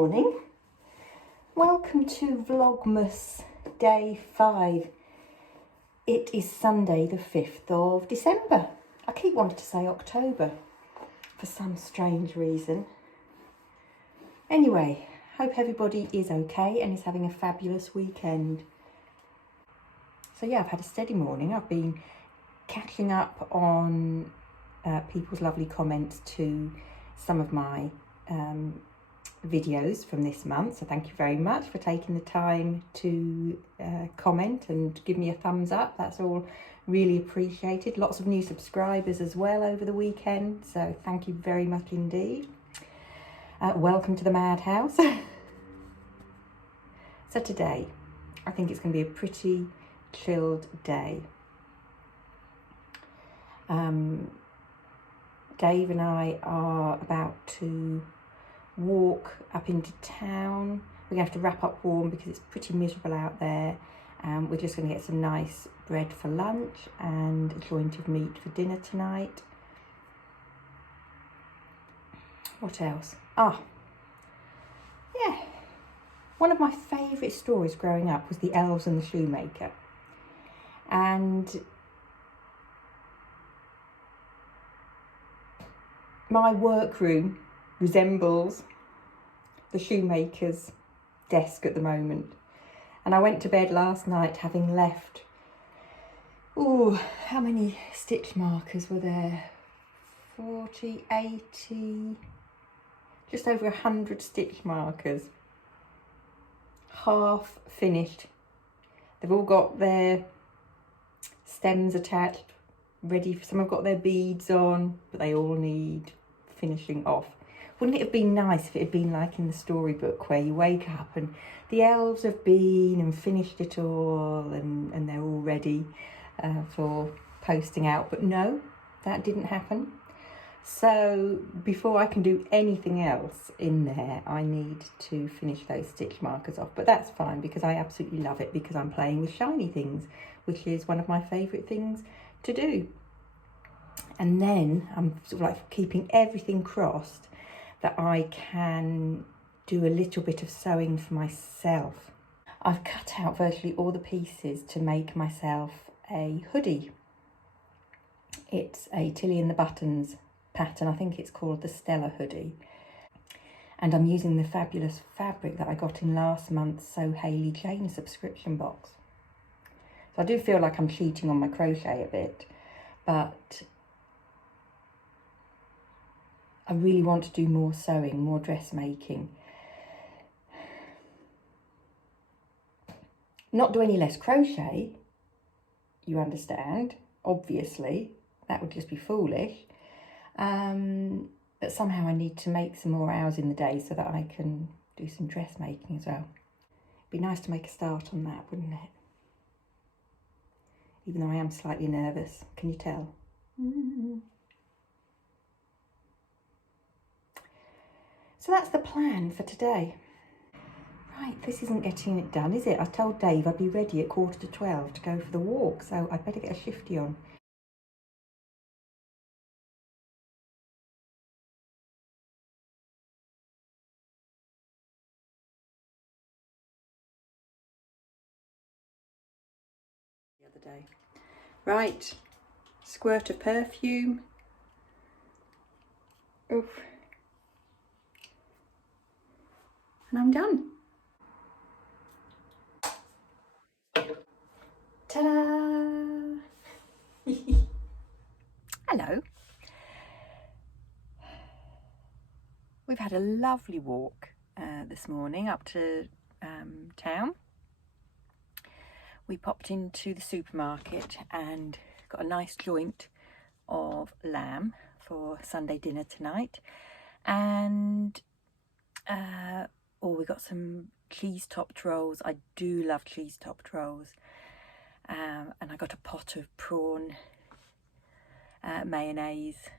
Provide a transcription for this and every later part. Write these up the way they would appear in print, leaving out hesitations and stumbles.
morning. Welcome to Vlogmas day 5. It is Sunday the 5th of December. I keep wanting to say October for some strange reason. Anyway, hope everybody is okay and is having a fabulous weekend. So yeah, I've had a steady morning. I've been catching up on people's lovely comments to some of my videos from this month, so thank you very much for taking the time to comment and give me a thumbs up. That's all really appreciated. Lots of new subscribers as well over the weekend, so thank you very much indeed. Welcome to the madhouse. So today I think it's going to be a pretty chilled day. Dave and I are about to walk up into town. We're going to have to wrap up warm because it's pretty miserable out there. We're just going to get some nice bread for lunch and a joint of meat for dinner tonight. What else? Yeah. One of my favourite stories growing up was The Elves and the Shoemaker. And my workroom resembles the shoemaker's desk at the moment. And I went to bed last night having left, how many stitch markers were there? 40, 80, just over 100 stitch markers. Half finished. They've all got their stems attached, ready for, some have got their beads on, but they all need finishing off. Wouldn't it have been nice if it had been like in the storybook where you wake up and the elves have been and finished it all and they're all ready for posting out? But no, that didn't happen. So before I can do anything else in there, I need to finish those stitch markers off. But that's fine because I absolutely love it, because I'm playing with shiny things, which is one of my favourite things to do. And then I'm sort of like keeping everything crossed that I can do a little bit of sewing for myself. I've cut out virtually all the pieces to make myself a hoodie. It's a Tilly and the Buttons pattern. I think it's called the Stella hoodie. And I'm using the fabulous fabric that I got in last month's So Hayley Jane subscription box. So I do feel like I'm cheating on my crochet a bit, but I really want to do more sewing, more dressmaking. Not do any less crochet, you understand, obviously. That would just be foolish. But somehow I need to make some more hours in the day so that I can do some dressmaking as well. It'd be nice to make a start on that, wouldn't it? Even though I am slightly nervous, can you tell? So that's the plan for today. Right, this isn't getting it done, is it? I told Dave I'd be ready at 11:45 to go for the walk, so I'd better get a shifty on. The other day. Right, squirt of perfume. Oof. And I'm done. Ta-da! Hello. We've had a lovely walk this morning up to town. We popped into the supermarket and got a nice joint of lamb for Sunday dinner tonight. And we got some cheese-topped rolls. I do love cheese-topped rolls. And I got a pot of prawn mayonnaise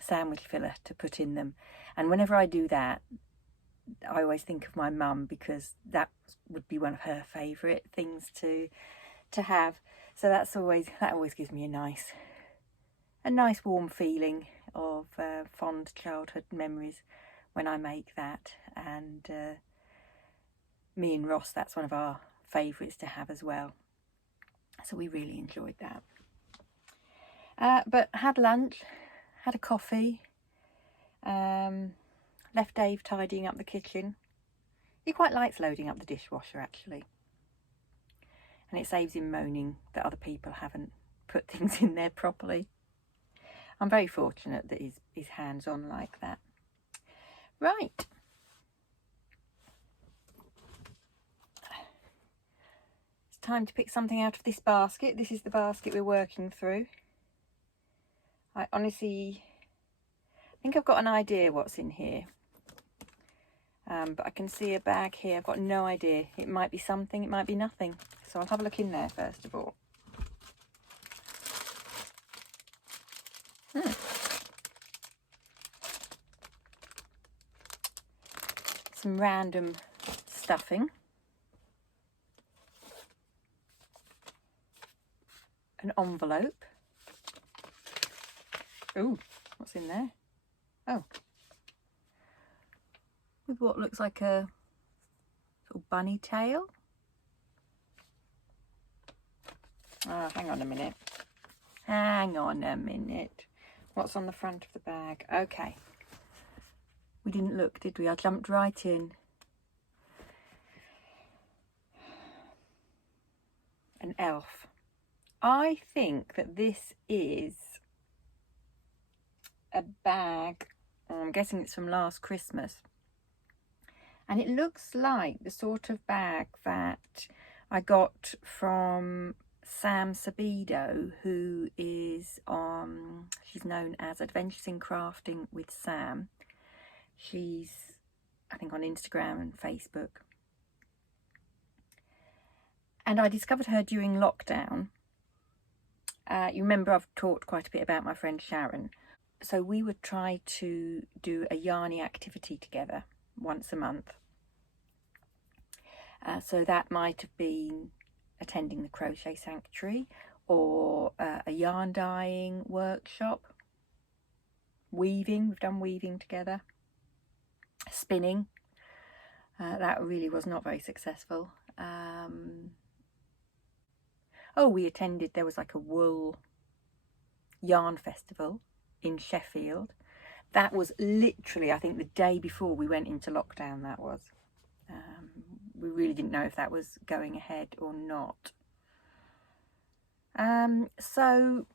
sandwich filler to put in them. And whenever I do that, I always think of my mum, because that would be one of her favourite things to have. So that always gives me a nice warm feeling of fond childhood memories when I make that, and me and Ross, that's one of our favourites to have as well. So we really enjoyed that. But had lunch, had a coffee, left Dave tidying up the kitchen. He quite likes loading up the dishwasher actually, and it saves him moaning that other people haven't put things in there properly. I'm very fortunate that he's hands-on like that. Right. It's time to pick something out of this basket. This is the basket we're working through. I honestly think I've got an idea what's in here. But I can see a bag here. I've got no idea. It might be something, it might be nothing. So I'll have a look in there first of all. Some random stuffing. An envelope. Ooh, what's in there? Oh. With what looks like a little bunny tail. Oh, hang on a minute. Hang on a minute. What's on the front of the bag? Okay. We didn't look, did we? I jumped right in. An elf. I think that this is a bag. I'm guessing it's from last Christmas. And it looks like the sort of bag that I got from Sabido, who is she's known as Adventures in Crafting with Sam. She's, I think, on Instagram and Facebook. And I discovered her during lockdown. You remember I've talked quite a bit about my friend Sharon. So we would try to do a yarny activity together once a month. So that might have been attending the Crochet Sanctuary, or a yarn dyeing workshop. Weaving, we've done weaving together. Spinning, that really was not very successful. We attended, there was like a wool yarn festival in Sheffield. That was literally, I think, the day before we went into lockdown. That was. We really didn't know if that was going ahead or not. So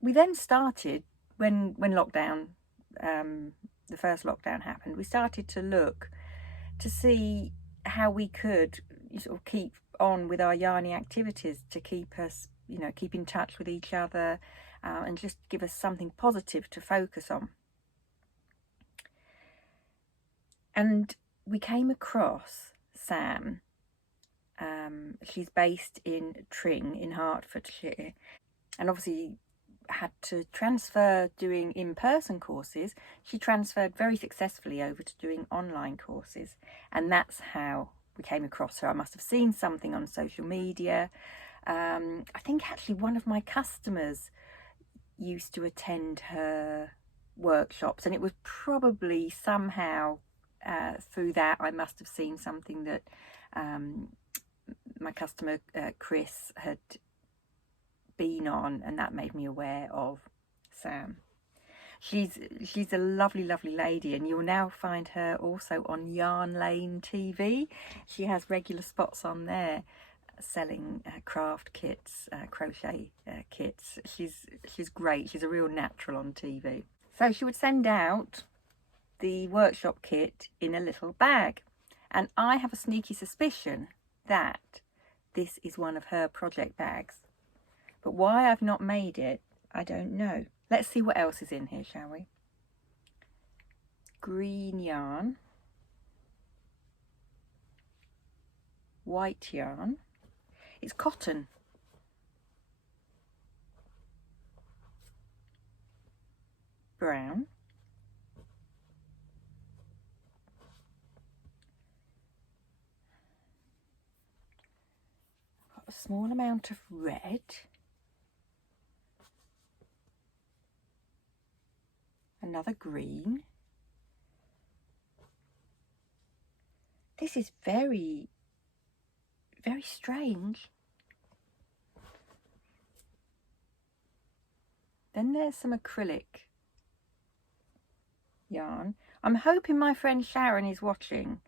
we then started, when lockdown, the first lockdown happened, we started to look to see how we could sort of keep on with our yarny activities to keep us, keep in touch with each other, and just give us something positive to focus on. And we came across Sam. She's based in Tring in Hertfordshire, and obviously had to transfer doing in-person courses. She transferred very successfully over to doing online courses, and that's how we came across her. I must have seen something on social media. I think actually one of my customers used to attend her workshops, and it was probably somehow through that I must have seen something that my customer Chris had been on, and that made me aware of Sam. She's a lovely lady, and you'll now find her also on Yarn Lane TV. She has regular spots on there selling craft kits, crochet kits. She's great. She's a real natural on TV. So she would send out the workshop kit in a little bag, and I have a sneaky suspicion that this is one of her project bags, but why I've not made it, I don't know. Let's see what else is in here, shall we? Green yarn, white yarn, it's cotton, brown, got a small amount of red, Another green. This is very, very strange. Then there's some acrylic yarn. I'm hoping my friend Sharon is watching,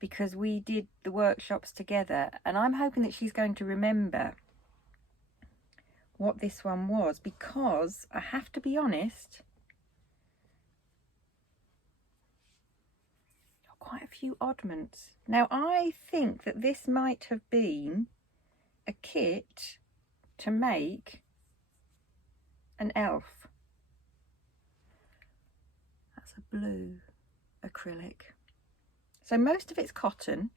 because we did the workshops together, and I'm hoping that she's going to remember what this one was, because I have to be honest, quite a few oddments. Now I think that this might have been a kit to make an elf. That's a blue acrylic. So most of it's cotton.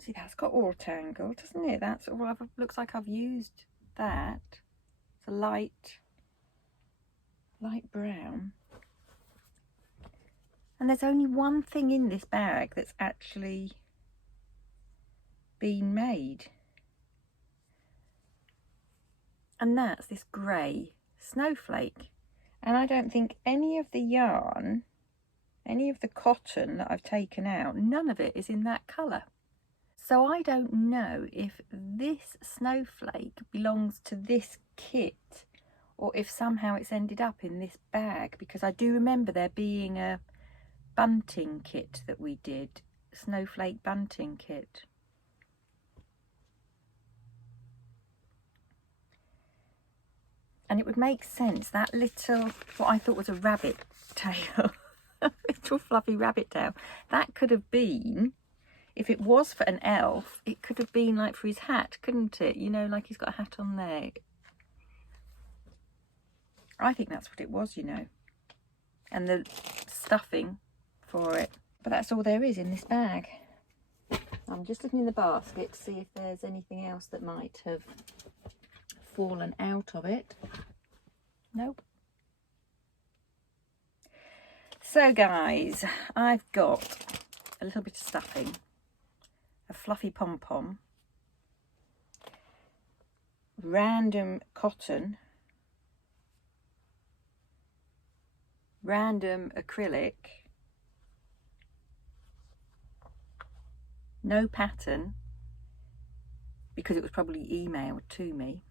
See, that's got all tangled, doesn't it? That's all. Looks like I've used that. It's a light brown. And there's only one thing in this bag that's actually been made. And that's this grey snowflake. And I don't think any of the yarn, any of the cotton that I've taken out, none of it is in that colour. So I don't know if this snowflake belongs to this kit, or if somehow it's ended up in this bag, because I do remember there being a bunting kit that we did, snowflake bunting kit. And it would make sense, that little, what I thought was a rabbit tail, a little fluffy rabbit tail, that could have been, if it was for an elf, it could have been like for his hat, couldn't it? You know, like he's got a hat on there. I think that's what it was, you know. And the stuffing for it. But that's all there is in this bag. I'm just looking in the basket to see if there's anything else that might have fallen out of it. Nope. So guys, I've got a little bit of stuffing, a fluffy pom-pom, random cotton, random acrylic, no pattern, because it was probably emailed to me,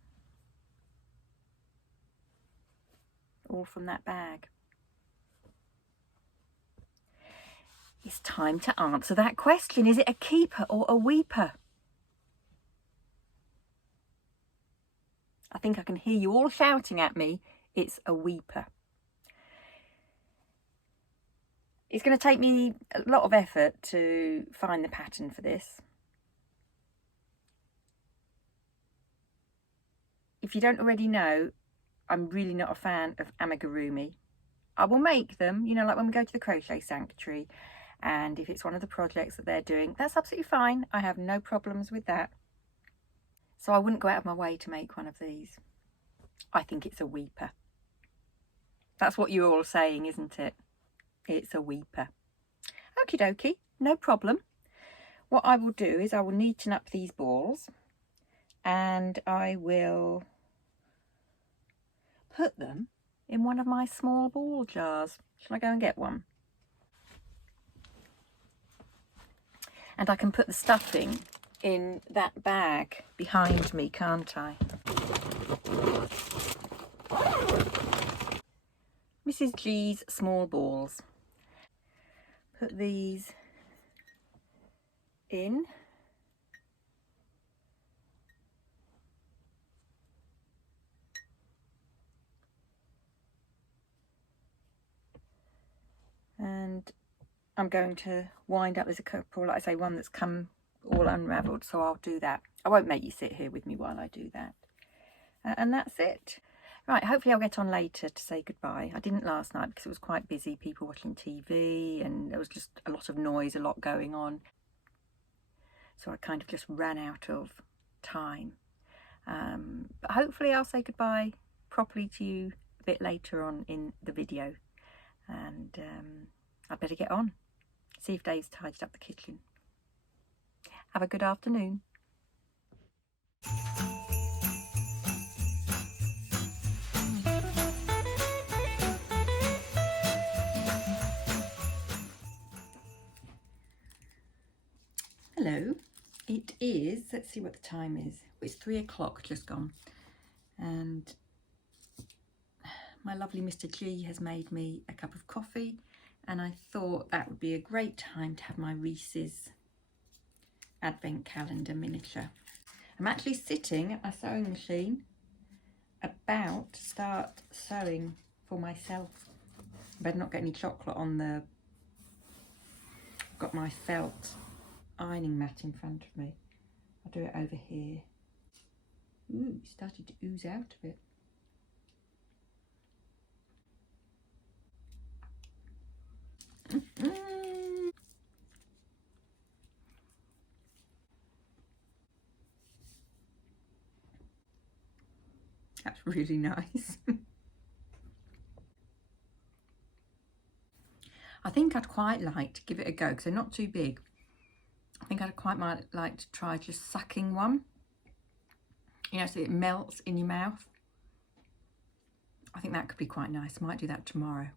all from that bag. It's time to answer that question. Is it a keeper or a weeper? I think I can hear you all shouting at me, it's a weeper. It's going to take me a lot of effort to find the pattern for this. If you don't already know, I'm really not a fan of amigurumi. I will make them, you know, like when we go to the Crochet Sanctuary, and if it's one of the projects that they're doing, that's absolutely fine. I have no problems with that. So I wouldn't go out of my way to make one of these. I think it's a weeper. That's what you're all saying, isn't it? It's a weeper. Okie dokie, no problem. What I will do is I will neaten up these balls, and I will put them in one of my small ball jars. Shall I go and get one? And I can put the stuffing in that bag behind me, can't I? Mrs. G's small balls. Put these in. And I'm going to wind up. There's a couple, like I say, one that's come all unravelled, so I'll do that. I won't make you sit here with me while I do that. And that's it. Right, hopefully I'll get on later to say goodbye. I didn't last night because it was quite busy, people watching TV, and there was just a lot of noise, a lot going on. So I kind of just ran out of time. But hopefully I'll say goodbye properly to you a bit later on in the video. And I'd better get on. See if Dave's tidied up the kitchen. Have a good afternoon. Hello, it is, let's see what the time is. It's 3 o'clock just gone, and my lovely Mr. G has made me a cup of coffee, and I thought that would be a great time to have my Reese's advent calendar miniature. I'm actually sitting at my sewing machine about to start sewing for myself. I better not get any chocolate on the, I've got my felt ironing mat in front of me. I'll do it over here. Ooh, it started to ooze out of it. That's really nice. I think I'd quite like to give it a go because they're not too big. I think I'd quite like to try just sucking one. You know, so it melts in your mouth. I think that could be quite nice. I might do that tomorrow.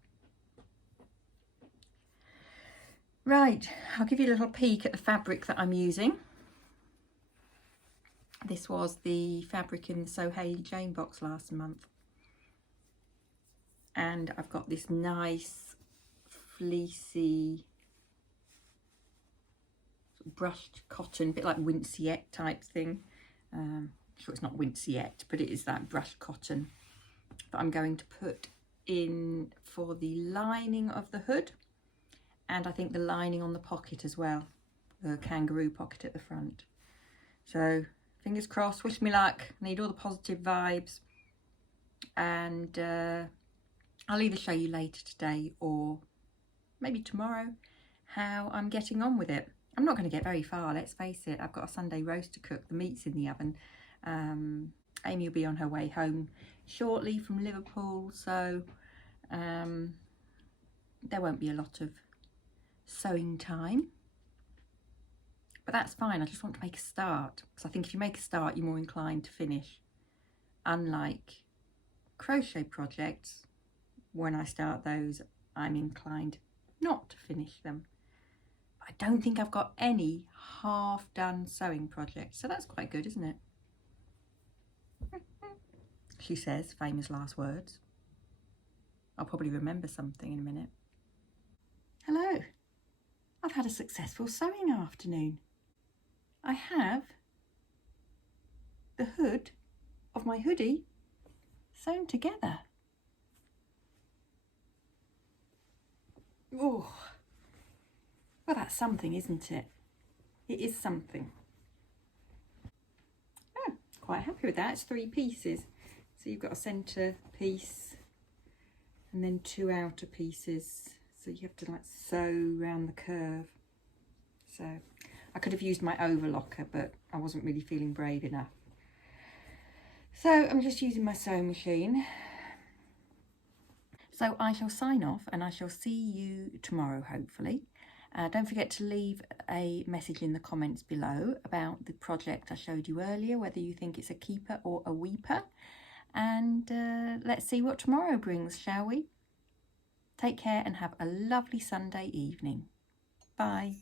Right, I'll give you a little peek at the fabric that I'm using. This was the fabric in the So Hayley Jane box last month. And I've got this nice fleecy brushed cotton, a bit like Winceyette type thing. Sure, it's not Winceyette, but it is that brushed cotton that I'm going to put in for the lining of the hood, and I think the lining on the pocket as well, the kangaroo pocket at the front. So fingers crossed, wish me luck. I need all the positive vibes, and I'll either show you later today or maybe tomorrow how I'm getting on with it. I'm not going to get very far, let's face it. I've got a Sunday roast to cook, the meat's in the oven. Amy will be on her way home shortly from Liverpool, so there won't be a lot of sewing time. But that's fine, I just want to make a start, because I think if you make a start, you're more inclined to finish. Unlike crochet projects, when I start those, I'm inclined not to finish them. I don't think I've got any half-done sewing projects, so that's quite good, isn't it? She says, famous last words. I'll probably remember something in a minute. Hello. I've had a successful sewing afternoon. I have the hood of my hoodie sewn together. Oh, well, that's something, isn't it? It is something. Oh, quite happy with that. It's 3 pieces. So you've got a centre piece and then 2 outer pieces. So you have to like sew around the curve. So I could have used my overlocker, but I wasn't really feeling brave enough. So I'm just using my sewing machine. So I shall sign off and I shall see you tomorrow, hopefully. Don't forget to leave a message in the comments below about the project I showed you earlier, whether you think it's a keeper or a weeper. And let's see what tomorrow brings, shall we? Take care and have a lovely Sunday evening. Bye.